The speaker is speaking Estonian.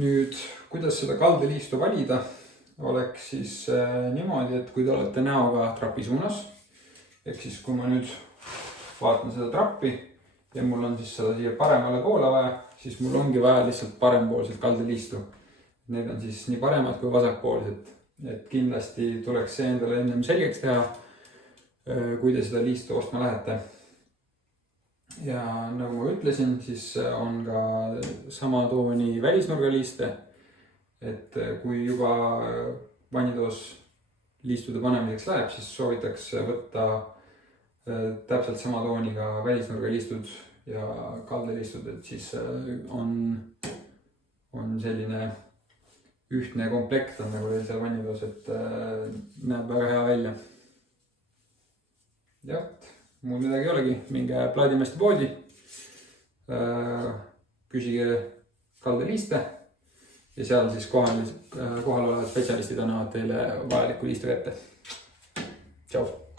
Nüüd, kuidas seda kaldeliistu valida, oleks siis niimoodi, et kui te olete näoga trapi suunas, ehk siis kui ma nüüd vaatan seda trappi ja mul on siis seda siia paremale poole vaja, siis mul ongi vaja lihtsalt parempoolset kaldeliistu. Need on siis nii paremad kui vasakpoolsed, et kindlasti tuleks see endale ennem selgeks teha, kui te seda liistu ostma lähete. Ja nagu ma ütlesin, siis on ka sama tooni välisnurgaliiste, et kui juba vannitoas liistude panemiseks läheb, siis soovitakse võtta täpselt sama tooniga välisnurgaliistud ja kaldeliistud, et siis on selline ühtne komplekt on nagu teil seal vannitoas, et näeb väga hea välja. Jah, muud midagi ei olegi, minge plaadimeeste poodi, küsige kaldeliiste ja seal siis kohal olevad spetsialistid annavad teile vajalikku liistu kätte. Tšau!